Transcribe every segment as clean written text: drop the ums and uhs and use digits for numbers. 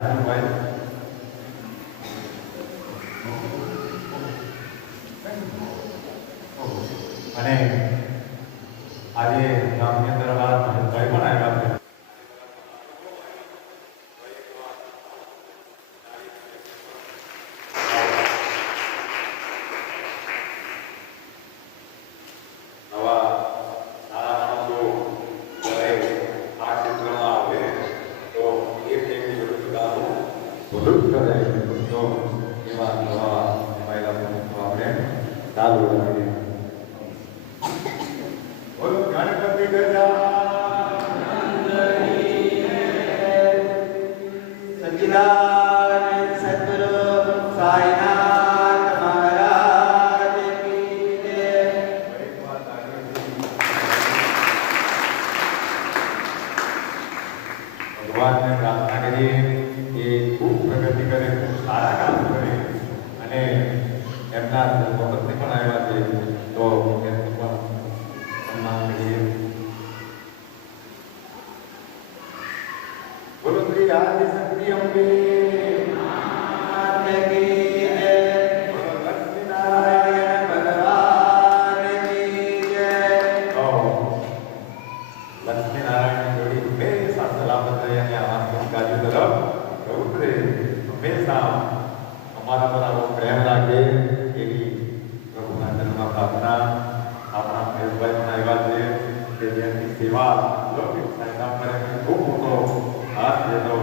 અને આજે ગામની અંદર ભાઈ પણ આવ્યા છે. બોલો ગણપતિ સચ્ચિદાનંદ સદ્ગુરુ સાઈનાથ મહારાજ કી જય. ભગવાનને પ્રાર્થના કરીએ કે ખૂબ પ્રગતિ કરે, ખૂબ સારા કામ કરે અને એમના વખતને પણ આવ્યા છે તો એમનું પણ સન્માન કરીએ. બોલો શ્રી આદિ શક્તિ અંબે માત કી જય. બોલો લક્ષ્મીનારાયણ ભગવાન કી જય. લક્ષ્મીનારાયણ જોડી હંમેશા સલામત રહે અને આવા કાર્યો તરફ પ્રવૃત્ત રહે, હંમેશા અમારા પર આવો પ્રેમ રાખે એવી પ્રભુના ચરણમાં પ્રાર્થના. આપણા મહેશભાઈ પણ આવ્યા છે કે જેમની સેવા લૌકિક સાધના પર એમને ખૂબ મોટો હાથ દેતો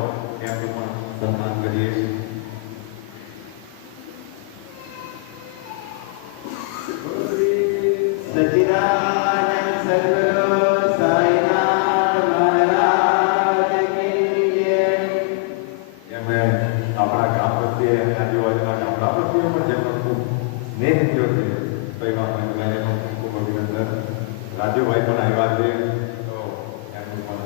એમનું પણ સન્માન કરીએ. સચ્ચિદાનંદ સદ્ગુરુ સાઈનાથ મહારાજ કી જય. એમણે આપણા ગામ પ્રત્યે અને આજુબાજુના ગામડા પ્રત્યે પણ જેમનો ખૂબ સ્નેહ થયો છે તો એવા મહેશભાઈને પણ ખૂબ અભિનંદન. રાજુભાઈ પણ આવ્યા છે તો એમનું પણ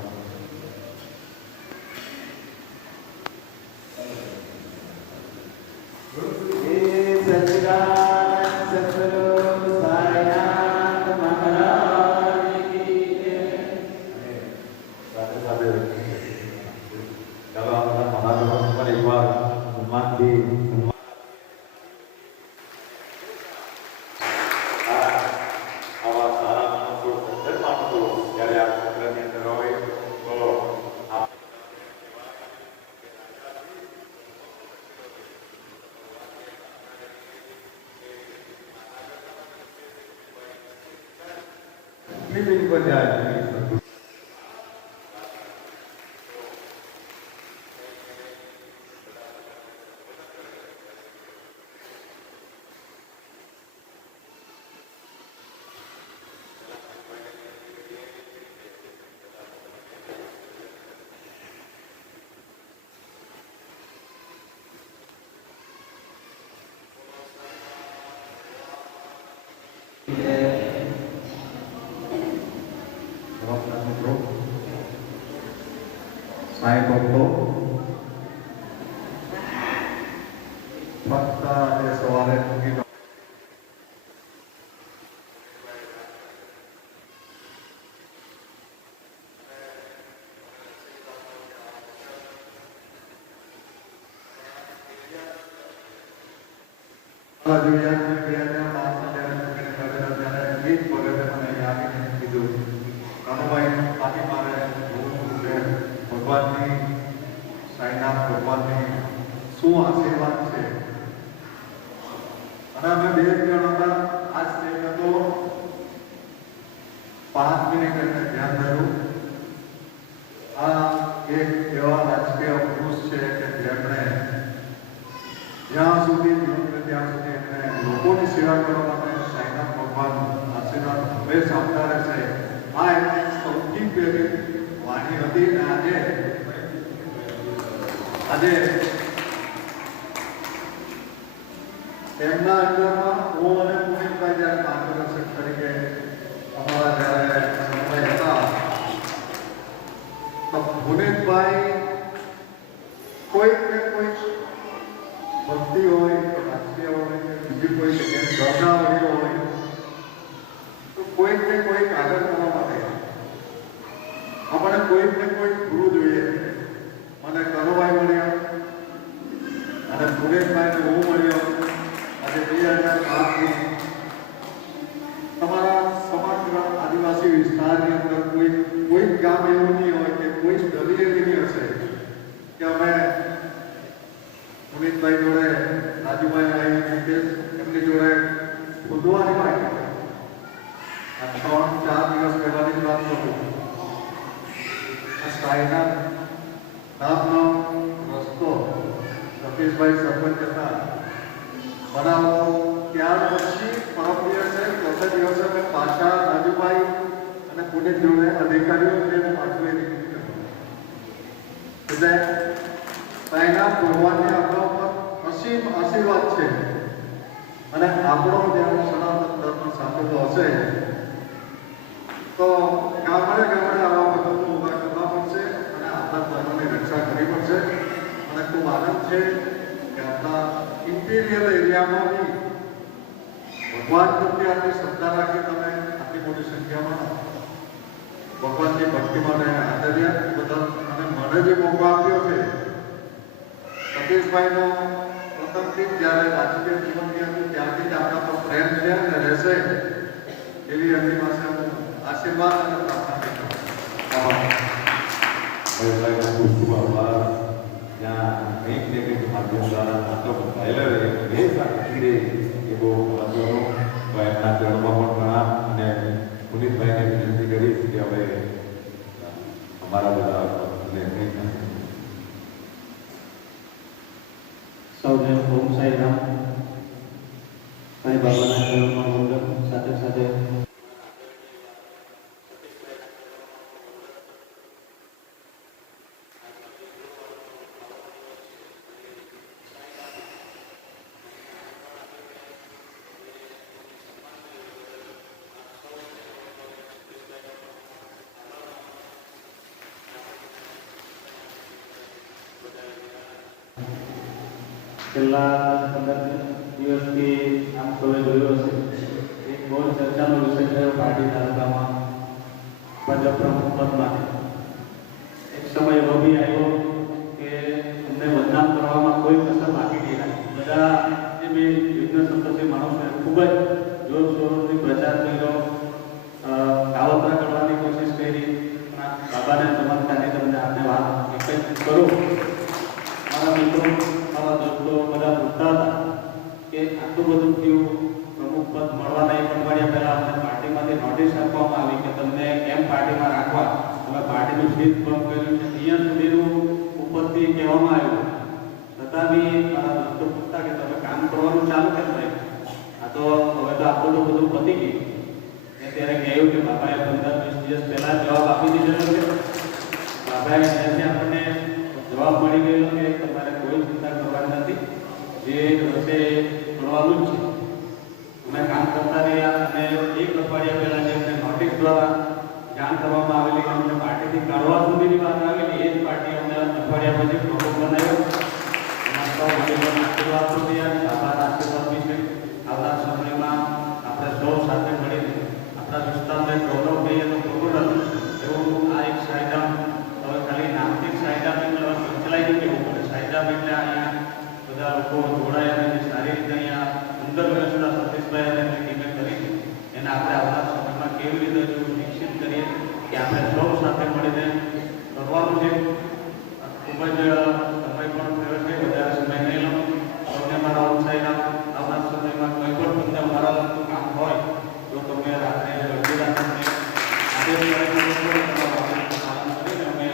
સચ્ચિદાનંદ સદ્ગુરુ સાઈનાથ મહારાજ કી જય. સાથે સાથે ચાલો આ બધા મહાનુભાવો પર એકવાર સન્માનથી આવા સારા માણસો, સજ્જન માણસો જ્યારે આ ક્ષેત્રની અંદર હોય તો નિતિન બજાજ સાંઈ ભક્તો ફક્ત આજે સવારે મૂકી ભગવાનની સાઈનાથ ભગવાનની શું આશીર્વાદ છે. અને અમે બે જણ હતા આ સ્ટેજ હતો 5 મિનિટ એમને ધ્યાન ધરું. આ એક એવા રાજકીય પુરુષ છે કે જેમણે જ્યાં સુધી જીવન ત્યાં સુધી એમને લોકોની સેવા કરવા માટે સાઈનાથ ભગવાન આશીર્વાદ હંમેશા આપતા રહેશે. આ એમની સૌથી પહેલી વાણી હતી ને આજે એમના અંદરમાં હું અને પુનિતભાઈ જ્યારે માર્ગદર્શક તરીકે અમારા જ્યારે સમય હતા તો પુનિતભાઈ કોઈક ને કોઈક ભક્તિ હોય, રાજકીય હોય, બીજી કોઈ જગ્યાએ ગૌરવણીઓ હોય તો કોઈક ને કોઈક આગળ કરવા માટે આપણે કોઈક ને કોઈક ગુરુ જોઈએ. મને કનુભાઈ મળ્યા, અને સુરેશભાઈને હું મળ્યો આજે 2008ની તમારા સમગ્ર આદિવાસી વિસ્તારની અંદર કોઈ ગામ એવું નહીં હોય કે કોઈ ગલી એવી નહીં હશે કે અમે પુનિતભાઈ જોડે રાજુભાઈ આવી નિતેશ એમની જોડે ખોદવાની વાત કરી. આ 3-4 દિવસ પહેલાની જ વાત કરું. આ સાયના નામનો રસ્તો સતીશભાઈ સરપંચ હતા બનાવો. ત્યાર પછી પરમ દિવસે ચોથા દિવસે અમે પાછા રાજુભાઈ અને પુનિત જોડે અધિકારીઓ જોડે પાછું એ રીતે એટલે સાયના ભગવાનની આપણા ઉપર અસીમ આશીર્વાદ છે અને આપણો જ્યારે સનાતન ધર્મ સાંભળવો હશે તો ગામડે ગામડે આવા ભગતો ઊભા કરવા પડશે અને આપણા ધર્મની રક્ષા કરવી પડશે. અને ખૂબ આનંદ છે કે આપણા ઇમ્પિરિયલ એરિયામાં બી ભગવાન પ્રત્યે આટલી શ્રદ્ધા રાખી તમે આટલી મોટી સંખ્યામાં ભગવાનની ભક્તિ માટે આદર્યા બધા અને મને જે મોકો આપ્યો છે સતીશભાઈનો પ્રથમથી જ્યારે રાજકીય જીવનની હતું ત્યારથી જ આપણા પર પ્રેમ છે અને રહેશે એવી એમની પાસે હું આશીર્વાદ અને પ્રાર્થના કરું. ખૂબ ખૂબ આભાર. ત્યાં કંઈક ને કંઈક માધ્યમ દ્વારા આટલો ફેલાયેલો રહે હંમેશા ટકી રહે એ બહુ મહત્વનું. તો એમના ચરણમાં પણ પ્રણામ અને પુનિતભાઈને વિનંતી કરીશ કે હવે અમારા બધા કંઈક સૌને ઓમ સાઈ રામ. સાઈ બાબાના ચરણમાં વંદન. સાથે સાથે છેલ્લા 15 દિવસથી આમ સૌએ જોયો હશે એક બહુ ચર્ચાનો વિષય થયો પાર્ટી તાલુકામાં ભાજપ પ્રમુખ પદ માટે. એક સમય એવો બી આવ્યો કે અમને બદનામ કરવામાં કોઈ કસર બાકી નહીં રાખી. બધા જે બી વિઘ્ન સંતોષી માણસોએ ખૂબ જ જોરશોરથી પ્રચાર કર્યો, કાવતરા કરવાની કોશિશ કરી. બાબાને ચમત્કારની તમને આપણે વાત એક જ કરું. મારા મિત્રો મારા દોસ્તો બધા પૂછતા હતા કે આટલું બધું થયું, પ્રમુખ પદ મળવા નહીં પણ પહેલા અમને પાર્ટીમાંથી નોટિસ આપવામાં આવી કે તમને કેમ પાર્ટીમાં રાખવા, તમે પાર્ટીનું સીટ બંધ કર્યું છે. અહીંયા સુધીનું ઉપરથી કહેવામાં આવ્યું છતાં બી મારા દોસ્તો પૂછતા કે તમે કામ કરવાનું ચાલુ કેમ થયું? આ તો હવે તો આપણું તો બધું પતી ગયું. મેં ત્યારે કહ્યું કે બાબાએ 15-20 દિવસ પહેલા જવાબ આપી દીધેલો છે. બાબાએ ત્યાંથી આપણને જવાબ મળી ગયો કે તમારે કોઈ ચિંતા કરવાની નથી, જે હશે કરવાનું જ છે. અમે કામ કરતા રહ્યા અને 1 અઠવાડિયા પહેલા જે અમને નોટિસ દ્વારા જાણ કરવામાં આવેલી કે અમને પાર્ટીથી કાઢવા સુધીની વાત આવેલી, એ જ પાર્ટી અમને અઠવાડિયા પછી પ્રમુખ બનાવ્યો. એમાં સૌ વડીલોના આશીર્વાદ તો થયા, બાબાના આશીર્વાદ બી છે. આવનાર સમયમાં આપણે સૌ સાથે મળીને આપણા વિસ્તારને ગૌરવ કહીએ તો ખોટું નથી. એવું આ એક સાયદામ હવે ખાલી નામથી સાયદામ એટલે સંચલાઈ નહીં કહેવું પડે. સાયદામ એટલે અહીંયા બધા લોકો જોડાયા અને સારી રીતે અહીંયા સુંદર વ્યવસ્થા સતીશભાઈ અને ટીમે કરી છે. એને આપણે આવનાર સમયમાં કેવી રીતે જો વિકસિત કરીએ કે આપણે સૌ સાથે મળીને કરવાનું છે. ખૂબ જ સમય પણ થયો છે, વધારે સમય નહીં લઉં. સૌને મારા ઉત્સાહીના આવનાર સમયમાં કોઈ પણ તમને અમારા લગતું કામ હોય તો તમે રાત્રે અડધી રાત્રે આદેશ કરીને અમે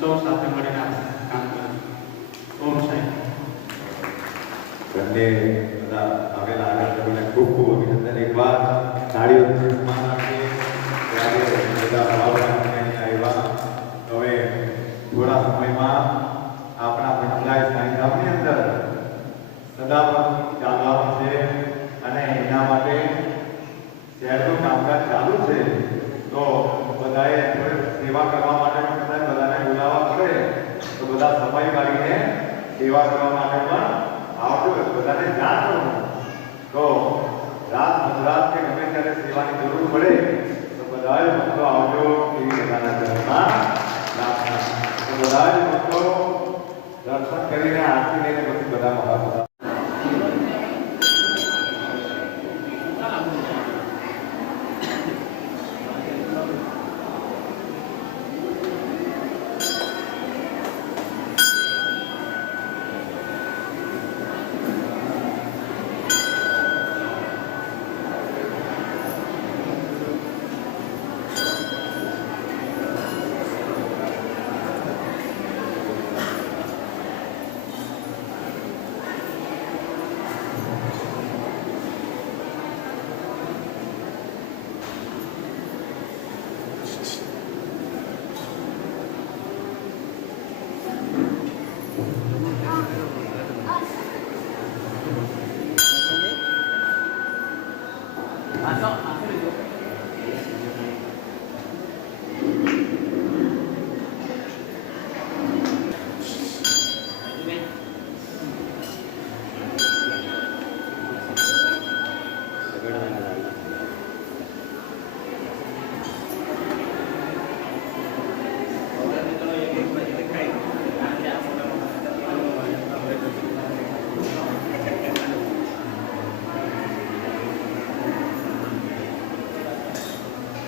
સૌ સાથે મળીને કામ કરીશું. ઓમ સાહેબ. બંને બધા આવેલા આગળ ખૂબ ખૂબ અભિનંદન. એકવાર તાળીઓથી સન્માન આપીએ. ત્યારે બધા ભાવનાને આવ્યા. હવે થોડા સમયમાં આપણા પંચાયત સાંઈધામની અંદર સદાવ્રત ચાલવાનું છે અને એના માટે શહેરનું કામકાજ ચાલુ છે. તો બધાએ સેવા કરવા માટે પણ બધાને બોલાવવા પડે તો બધા સમય કાઢીને સેવા કરવા માટે પણ આવજો. બધાને જાણ કરો. તો રાત મધરાત કે ગમે ત્યારે સેવાની જરૂર પડે તો બધા જ ભક્તો આવજો એવી બધાના ઘરમાં પ્રાર્થના. તો બધા જ ભક્તો દર્શન કરીને આરતી લઈને પછી બધા મહારાજ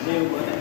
દેવ